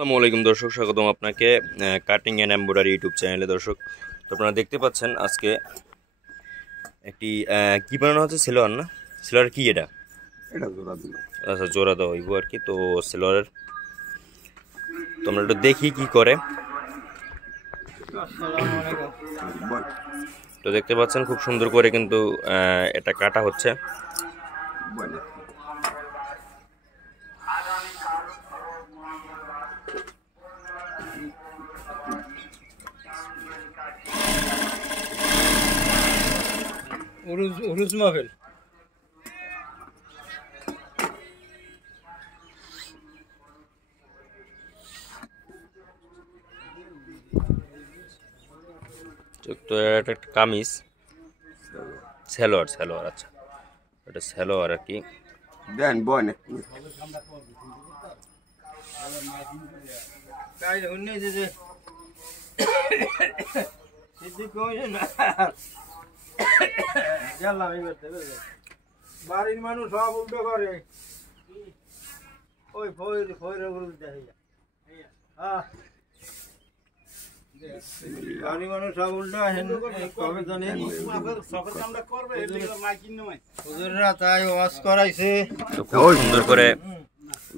আসসালামু আলাইকুম দর্শক, স্বাগতম আপনাকে কাটিং অ্যান্ড এমব্রয়ডারি ইউটিউব চ্যানেলে। দর্শক, তো আপনারা দেখতে পাচ্ছেন আজকে একটি কি বানানো হচ্ছে, সেলোয়ার না? সেলোয়ার কি এটা? আচ্ছা, জোড়া দেওয়া হইব আর কি। তো সেলোয়ারের তো আমরা একটু দেখি কি করে। তো দেখতে পাচ্ছেন খুব সুন্দর করে কিন্তু এটা কাটা হচ্ছে। উরুজ মাহফিল তো এটা একটা কামিজ, সেলোয়ার। আচ্ছা, এটা সেলোয়ার আর কি। দেন বয় না কাই হন্নে যে সিদ্ধি কইছে না গেলাম এবার দেবে বাড়ির মানুষ সব উল্টো করে ওই ফয়রে উরুজ দেখে হ্যাঁ বাড়ির মানুষ সব উল্টো আসেন কবে জানি সকাল কামটা করবে মাইকিন নয় হুজুররা তাই ওয়াজ করাইছে। তো খুব সুন্দর করে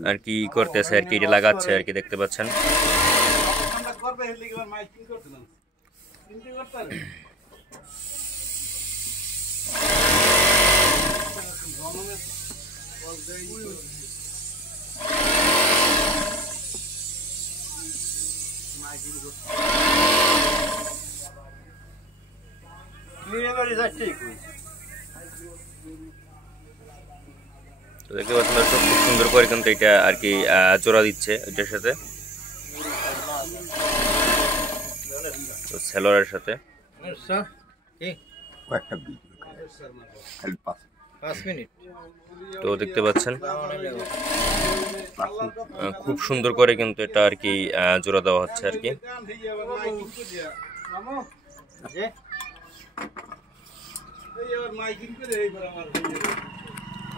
আর কি করতেছে আর কি, এটা লাগাচ্ছে আর কি, দেখতে পাচ্ছেন। তো দেখতে পাচ্ছেন দর্শক, খুব সুন্দর করে কিন্তু এটা আর কি জোড়া দিচ্ছে এটার সাথে, তো সেলোয়ারের সাথে। কয়েকটা ভিডিও খালি 5 মিনিট। তো দেখতে পাচ্ছেন খুব সুন্দর করে কিন্তু এটা আর কি জোড়া দেওয়া হচ্ছে আর কি।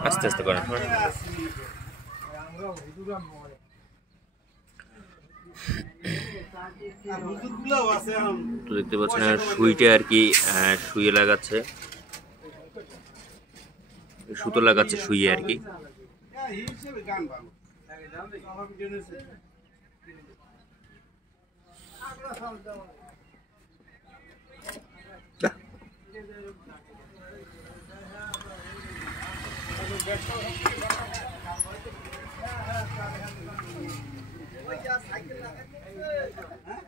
আস্তে আস্তে করেন। তো দেখতে পাচ্ছেন সুইটা আর কি সুইয়ে লাগাচ্ছে, সুতো লাগাচ্ছে সুইয়ে আর কি।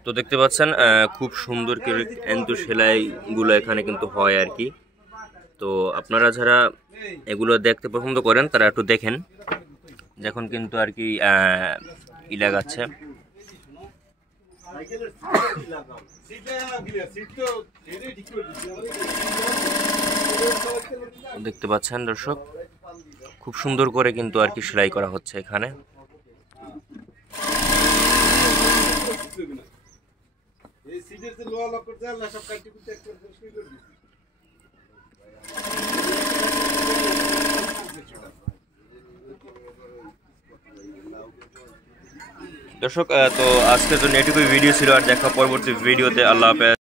তো দেখতে পাচ্ছেন খুব সুন্দর করে কিন্তু সেলাই গুলো এখানে কিন্তু হয় আর কি। তো আপনারা যারা এগুলো দেখতে পছন্দ করেন তারা একটু দেখেন, যখন কিন্তু আর কি ই লাগাচ্ছে। দেখতে পাচ্ছেন দর্শক, খুব সুন্দর করে কিন্তু আর কি সেলাই করা হচ্ছে এখানে। দর্শক, তো আজকের জন্য এটুকুই ভিডিও ছিল, আর দেখা পরবর্তী ভিডিওতে। আল্লাহ হাফেজ।